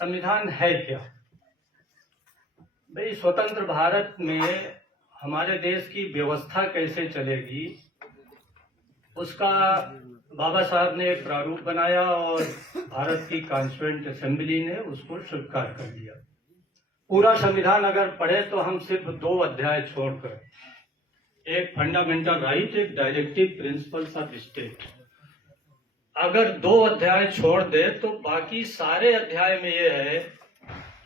संविधान है क्या? भाई, स्वतंत्र भारत में हमारे देश की व्यवस्था कैसे चलेगी उसका बाबा साहब ने एक प्रारूप बनाया और भारत की कॉन्स्टिट्यूएंट असेंबली ने उसको स्वीकार कर दिया। पूरा संविधान अगर पढ़े तो हम सिर्फ 2 अध्याय छोड़कर, एक फंडामेंटल राइट, एक डायरेक्टिव प्रिंसिपल्स ऑफ स्टेट, अगर 2 अध्याय छोड़ दे तो बाकी सारे अध्याय में ये है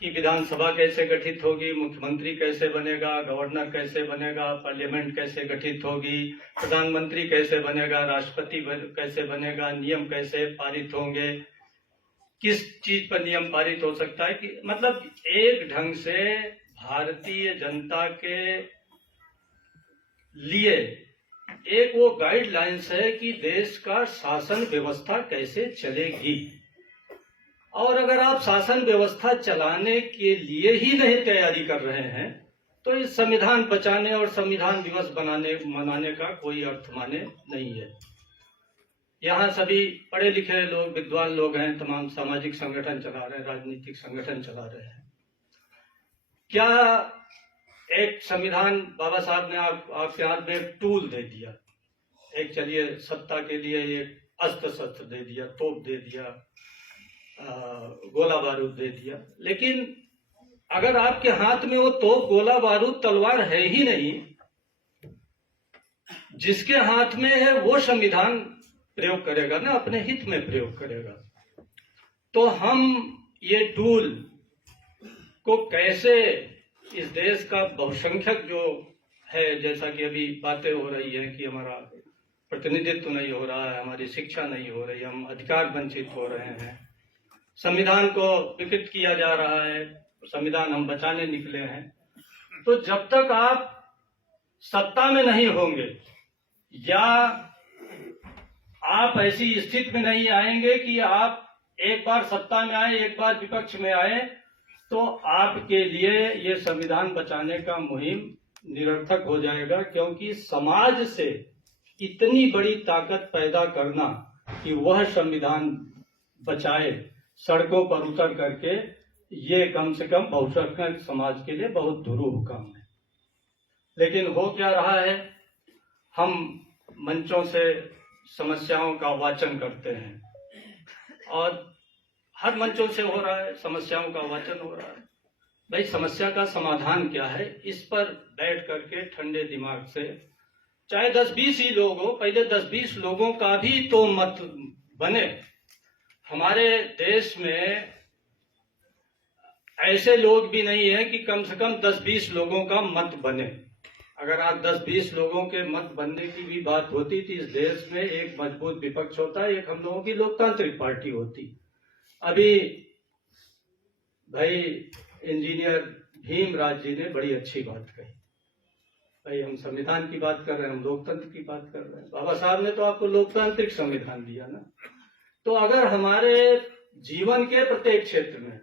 कि विधानसभा कैसे गठित होगी, मुख्यमंत्री कैसे बनेगा, गवर्नर कैसे बनेगा, पार्लियामेंट कैसे गठित होगी, प्रधानमंत्री कैसे बनेगा, राष्ट्रपति कैसे बनेगा, नियम कैसे पारित होंगे, किस चीज पर नियम पारित हो सकता है, कि मतलब एक ढंग से भारतीय जनता के लिए एक वो गाइडलाइंस है कि देश का शासन व्यवस्था कैसे चलेगी। और अगर आप शासन व्यवस्था चलाने के लिए ही नहीं तैयारी कर रहे हैं तो इस संविधान बचाने और संविधान दिवस मनाने का कोई अर्थ माने नहीं है। यहाँ सभी पढ़े लिखे लोग, विद्वान लोग हैं, तमाम सामाजिक संगठन चला रहे हैं, राजनीतिक संगठन चला रहे हैं। क्या एक संविधान बाबा साहब ने आपके हाथ में एक टूल दे दिया, एक चलिए सत्ता के लिए एक अस्त्र शस्त्र दे दिया, तोप दे दिया, गोला बारूद दे दिया, लेकिन अगर आपके हाथ में वो तोप, गोला बारूद, तलवार है ही नहीं, जिसके हाथ में है वो संविधान प्रयोग करेगा ना, अपने हित में प्रयोग करेगा। तो हम ये टूल को कैसे इस देश का बहुसंख्यक जो है, जैसा कि अभी बातें हो रही है कि हमारा प्रतिनिधित्व नहीं हो रहा है, हमारी शिक्षा नहीं हो रही, हम अधिकार वंचित हो रहे हैं, संविधान को विकृत किया जा रहा है, संविधान हम बचाने निकले हैं, तो जब तक आप सत्ता में नहीं होंगे या आप ऐसी स्थिति में नहीं आएंगे कि आप एक बार सत्ता में आए, एक बार विपक्ष में आए, तो आपके लिए ये संविधान बचाने का मुहिम निरर्थक हो जाएगा। क्योंकि समाज से इतनी बड़ी ताकत पैदा करना कि वह संविधान बचाए सड़कों पर उतर करके, ये कम से कम बहुसंख्यक समाज के लिए बहुत दुरूह काम है। लेकिन हो क्या रहा है, हम मंचों से समस्याओं का वाचन करते हैं और हर मंचों से हो रहा है, समस्याओं का वाचन हो रहा है। भाई, समस्या का समाधान क्या है, इस पर बैठ करके ठंडे दिमाग से, चाहे 10-20 ही लोग हो, पहले 10-20 लोगों का भी तो मत बने। हमारे देश में ऐसे लोग भी नहीं है कि कम से कम 10-20 लोगों का मत बने। अगर आप 10-20 लोगों के मत बनने की भी बात होती थी, इस देश में एक मजबूत विपक्ष होता, एक हम लोगों की लोकतांत्रिक पार्टी होती। अभी भाई इंजीनियर भीमराव जी ने बड़ी अच्छी बात कही, भाई हम संविधान की बात कर रहे हैं, हम लोकतंत्र की बात कर रहे हैं, बाबा साहब ने तो आपको लोकतांत्रिक संविधान दिया ना। तो अगर हमारे जीवन के प्रत्येक क्षेत्र में,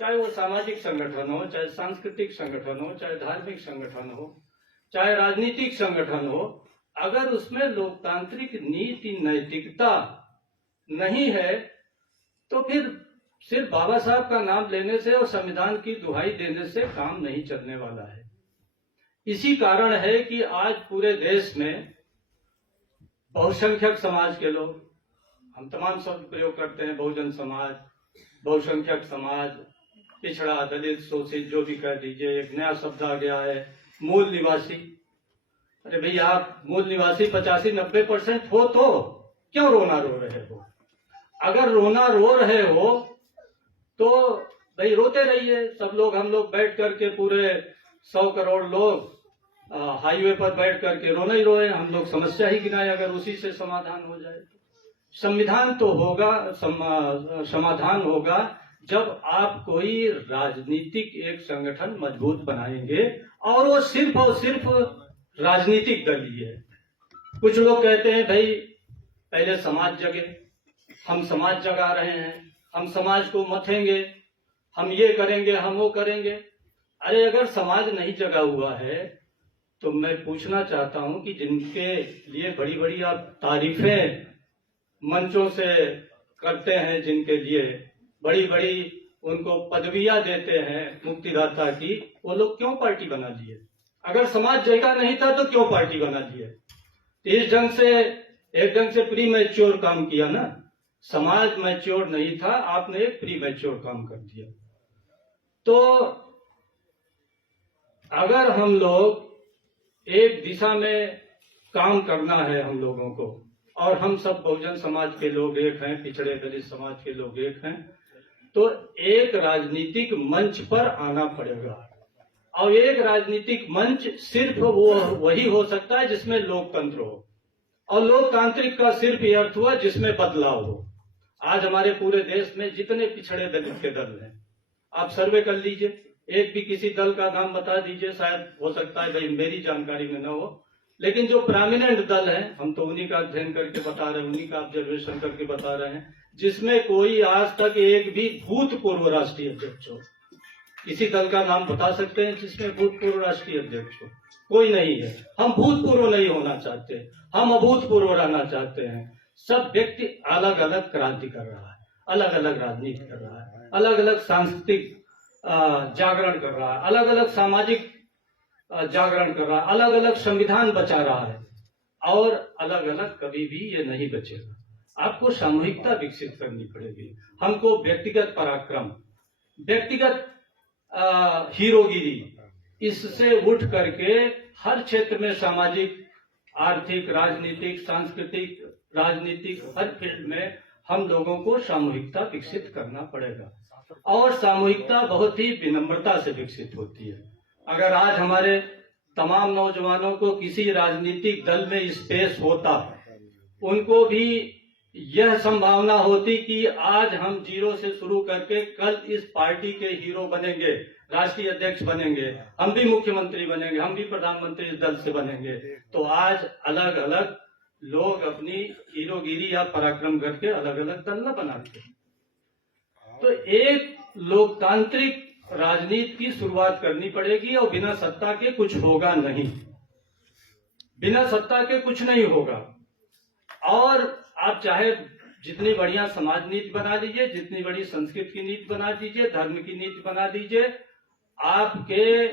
चाहे वो सामाजिक संगठन हो, चाहे सांस्कृतिक संगठन हो, चाहे धार्मिक संगठन हो, चाहे राजनीतिक संगठन हो, अगर उसमें लोकतांत्रिक नीति नैतिकता नहीं है तो फिर सिर्फ बाबा साहब का नाम लेने से और संविधान की दुहाई देने से काम नहीं चलने वाला है। इसी कारण है कि आज पूरे देश में बहुसंख्यक समाज के लोग, हम तमाम शब्द प्रयोग करते हैं, बहुजन समाज, बहुसंख्यक समाज, पिछड़ा, दलित, शोषित, जो भी कह दीजिए, एक नया शब्द आ गया है मूल निवासी। अरे भाई, आप मूल निवासी 85-90% हो तो क्यों रोना रो रहे हो? अगर रोना रो रहे हो तो भाई रोते रहिए। सब लोग, हम लोग बैठ करके, पूरे 100 करोड़ लोग हाईवे पर बैठ करके रोना ही रोए, हम लोग समस्या ही गिनाए, अगर उसी से समाधान हो जाए। संविधान तो होगा, समाधान होगा जब आप कोई राजनीतिक एक संगठन मजबूत बनाएंगे, और वो सिर्फ और सिर्फ राजनीतिक दल ही है। कुछ लोग कहते हैं भाई पहले समाज जगे, हम समाज जगा रहे हैं, हम समाज को मथेंगे, हम ये करेंगे, हम वो करेंगे। अरे अगर समाज नहीं जगा हुआ है तो मैं पूछना चाहता हूं कि जिनके लिए बड़ी बड़ी आप तारीफें मंचों से करते हैं, जिनके लिए बड़ी बड़ी उनको पदवियां देते हैं मुक्तिदाता की, वो लोग क्यों पार्टी बना लिए? अगर समाज जगह नहीं था तो क्यों पार्टी बना लिए? तो इस ढंग से, एक ढंग से प्री मैच्योर काम किया ना। समाज मैच्योर नहीं था, आपने एक प्री मैच्योर काम कर दिया। तो अगर हम लोग एक दिशा में काम करना है हम लोगों को, और हम सब बहुजन समाज के लोग एक हैं, पिछड़े दलित समाज के लोग एक हैं, तो एक राजनीतिक मंच पर आना पड़ेगा। और एक राजनीतिक मंच सिर्फ वो वही हो सकता है जिसमें लोकतंत्र हो, और लोकतांत्रिक का सिर्फ ये अर्थ हुआ जिसमें बदलाव हो। आज हमारे पूरे देश में जितने पिछड़े दलित के दल हैं, आप सर्वे कर लीजिए, एक भी किसी दल का नाम बता दीजिए, शायद हो सकता है भाई मेरी जानकारी में न हो, लेकिन जो प्रोमिनेंट दल हैं, हम तो उन्हीं का अध्ययन करके बता रहे हैं, उन्हीं का ऑब्जर्वेशन करके बता रहे हैं, जिसमें कोई आज तक एक भी भूतपूर्व राष्ट्रीय अध्यक्ष हो। किसी दल का नाम बता सकते हैं जिसमें भूतपूर्व राष्ट्रीय अध्यक्ष हो? कोई नहीं है। हम भूतपूर्व नहीं होना चाहते, हम अभूतपूर्व रहना चाहते हैं। सब व्यक्ति अलग अलग क्रांति कर रहा है, अलग अलग राजनीति कर रहा है, अलग अलग सांस्कृतिक जागरण कर रहा है, अलग अलग सामाजिक जागरण कर रहा है, अलग अलग संविधान बचा रहा है, और अलग अलग कभी भी ये नहीं बचेगा। आपको सामूहिकता विकसित करनी पड़ेगी। हमको व्यक्तिगत पराक्रम, व्यक्तिगत हीरोगिरी, इससे उठ करके हर क्षेत्र में सामाजिक, आर्थिक, राजनीतिक, सांस्कृतिक, राजनीतिक, हर फील्ड में हम लोगों को सामूहिकता विकसित करना पड़ेगा। और सामूहिकता बहुत ही विनम्रता से विकसित होती है। अगर आज हमारे तमाम नौजवानों को किसी राजनीतिक दल में स्पेस होता, उनको भी यह संभावना होती कि आज हम जीरो से शुरू करके कल इस पार्टी के हीरो बनेंगे, राष्ट्रीय अध्यक्ष बनेंगे, हम भी मुख्यमंत्री बनेंगे, हम भी प्रधानमंत्री इस दल से बनेंगे, तो आज अलग अलग लोग अपनी हीरोगिरी या पराक्रम करके अलग अलग दल न बनाते। तो एक लोकतांत्रिक राजनीति की शुरुआत करनी पड़ेगी, और बिना सत्ता के कुछ होगा नहीं, बिना सत्ता के कुछ नहीं होगा। और आप चाहे जितनी बढ़िया समाज नीति बना लीजिए, जितनी बड़ी संस्कृत की नीति बना दीजिए, धर्म की नीति बना दीजिए, आपके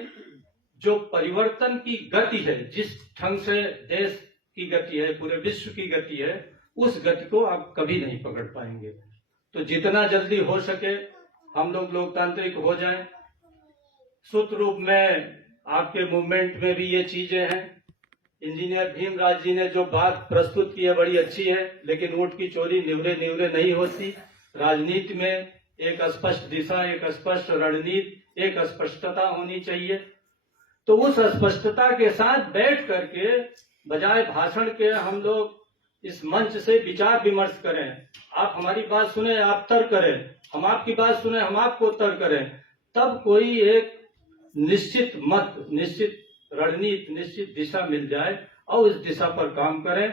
जो परिवर्तन की गति है, जिस ढंग से देश की गति है, पूरे विश्व की गति है, उस गति को आप कभी नहीं पकड़ पाएंगे। तो जितना जल्दी हो सके हम लोग लोकतांत्रिक हो जाएं। सूत्र रूप में आपके मूवमेंट में भी ये चीजें हैं। इंजीनियर भीमराज जी ने जो बात प्रस्तुत की है बड़ी अच्छी है, लेकिन ऊंट की चोरी निवरे निवरे नहीं होती। राजनीति में एक स्पष्ट दिशा, एक स्पष्ट रणनीति, एक स्पष्टता होनी चाहिए। तो उस स्पष्टता के साथ बैठ करके बजाय भाषण के हम लोग इस मंच से विचार विमर्श करें। आप हमारी बात सुने, आप तर्क करें, हम आपकी बात सुने, हम आपको तर्क करें, तब कोई एक निश्चित मत, निश्चित रणनीति, निश्चित दिशा मिल जाए और इस दिशा पर काम करें,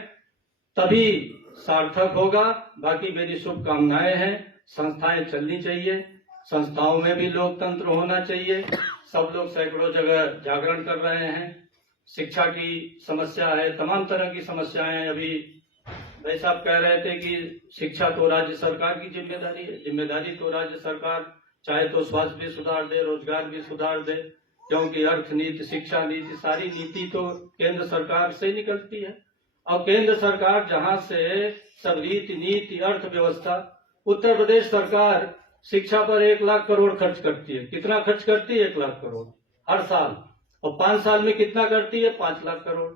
तभी सार्थक होगा। बाकी मेरी शुभकामनाएं हैं। संस्थाएं चलनी चाहिए, संस्थाओं में भी लोकतंत्र होना चाहिए। सब लोग सैकड़ों जगह जागरण कर रहे हैं। शिक्षा की समस्या है, तमाम तरह की समस्याएं। अभी भाई साहब कह रहे थे कि शिक्षा तो राज्य सरकार की जिम्मेदारी है। जिम्मेदारी तो राज्य सरकार चाहे तो स्वास्थ्य भी सुधार दे, रोजगार भी सुधार दे, क्योंकि अर्थ नीति, शिक्षा नीति, सारी नीति तो केंद्र सरकार से निकलती है। और केंद्र सरकार जहां से सब रीति नीति, अर्थव्यवस्था, उत्तर प्रदेश सरकार शिक्षा पर 1 लाख करोड़ खर्च करती है। कितना खर्च करती है? 1 लाख करोड़ हर साल। और 5 साल में कितना करती है? 5 लाख करोड़।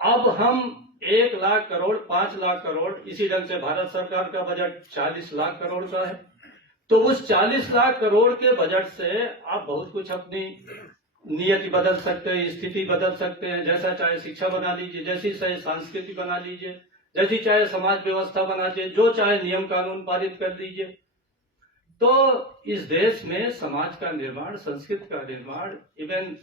अब हम 1 लाख करोड़, 5 लाख करोड़, इसी ढंग से भारत सरकार का बजट 40 लाख करोड़ का है। तो उस 40 लाख करोड़ के बजट से आप बहुत कुछ अपनी नियति बदल सकते हैं, स्थिति बदल सकते हैं। जैसा चाहे शिक्षा बना लीजिए, जैसी चाहे संस्कृति बना लीजिए, जैसी चाहे समाज व्यवस्था बना लीजिए, जो चाहे नियम कानून पारित कर दीजिए। तो इस देश में समाज का निर्माण, संस्कृति का निर्माण, इवन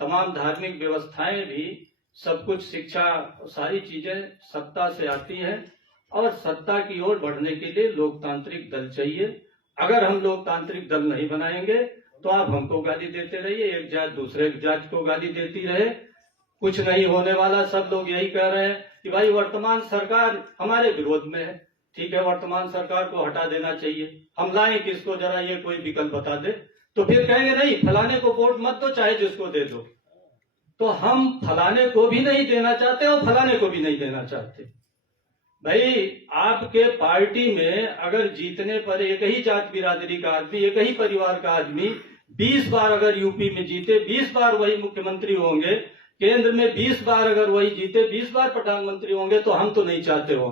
तमाम धार्मिक व्यवस्थाएं भी, सब कुछ, शिक्षा, सारी चीजें सत्ता से आती हैं। और सत्ता की ओर बढ़ने के लिए लोकतांत्रिक दल चाहिए। अगर हम लोकतांत्रिक दल नहीं बनाएंगे तो आप हमको गाली देते रहिए, एक जात दूसरे जात को गाली देती रहे, कुछ नहीं होने वाला। सब लोग यही कह रहे हैं कि भाई वर्तमान सरकार हमारे विरोध में है, ठीक है, वर्तमान सरकार को हटा देना चाहिए। हम लाएं किसको, जरा ये कोई विकल्प बता दे, तो फिर कहेंगे नहीं फलाने को वोट मत दो, चाहे जिसको दे दो। तो हम फलाने को भी नहीं देना चाहते और फलाने को भी नहीं देना चाहते। भाई आपके पार्टी में अगर जीतने पर एक ही जात बिरादरी का आदमी, एक ही परिवार का आदमी 20 बार अगर यूपी में जीते, 20 बार वही मुख्यमंत्री होंगे, केंद्र में 20 बार अगर वही जीते, 20 बार प्रधानमंत्री होंगे, तो हम तो नहीं चाहते हो।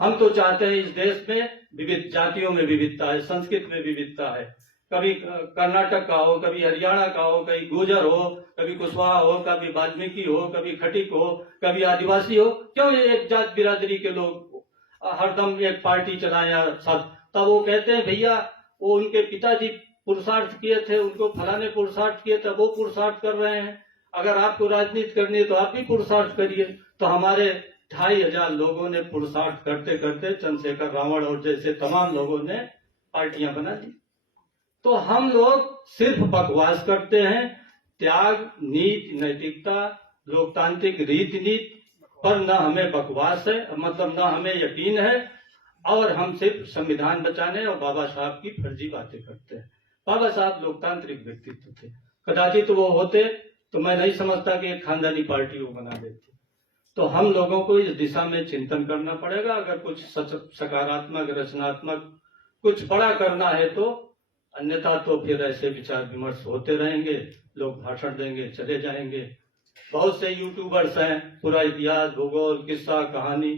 हम तो चाहते हैं इस देश में विविध जातियों में विविधता है, संस्कृति में विविधता है। कभी कर्नाटक का हो, कभी हरियाणा का हो, कभी गुर्जर हो, कभी कुशवाहा हो, कभी वाल्मीकि हो, कभी खटिक हो, कभी आदिवासी हो। क्यों ये एक जात बिरादरी के लोग हरदम एक पार्टी चलाया सब? तब वो कहते हैं भैया वो उनके पिताजी पुरुषार्थ किए थे, उनको फलाने पुरुषार्थ किए थे, वो पुरुषार्थ कर रहे हैं। अगर आपको राजनीति करनी है तो आप भी पुरुषार्थ करिए। तो हमारे 2500 लोगों ने पुरुषार्थ करते करते चंद्रशेखर रावण और जैसे तमाम लोगों ने पार्टियां बना दी। तो हम लोग सिर्फ बकवास करते हैं। त्याग, नीति, नैतिकता, लोकतांत्रिक रीति नीति पर न हमें बकवास है, मतलब न हमें यकीन है, और हम सिर्फ संविधान बचाने और बाबा साहब की फर्जी बातें करते हैं। बाबा साहब लोकतांत्रिक व्यक्तित्व थे, कदाचित वो होते तो मैं नहीं समझता कि एक खानदानी पार्टी वो बना देती। तो हम लोगों को इस दिशा में चिंतन करना पड़ेगा। अगर कुछ सकारात्मक, रचनात्मक कुछ बड़ा करना है तो, अन्यथा तो फिर ऐसे विचार विमर्श होते रहेंगे, लोग भाषण देंगे, चले जाएंगे। बहुत से यूट्यूबर्स हैं, पूरा इतिहास, भूगोल, किस्सा कहानी।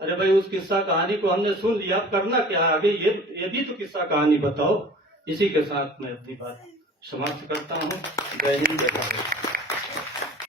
अरे भाई उस किस्सा कहानी को हमने सुन लिया, अब करना क्या आगे, ये भी तो किस्सा कहानी बताओ। इसी के साथ मैं अपनी बात समाप्त करता हूँ। जय हिंद, जय भारत।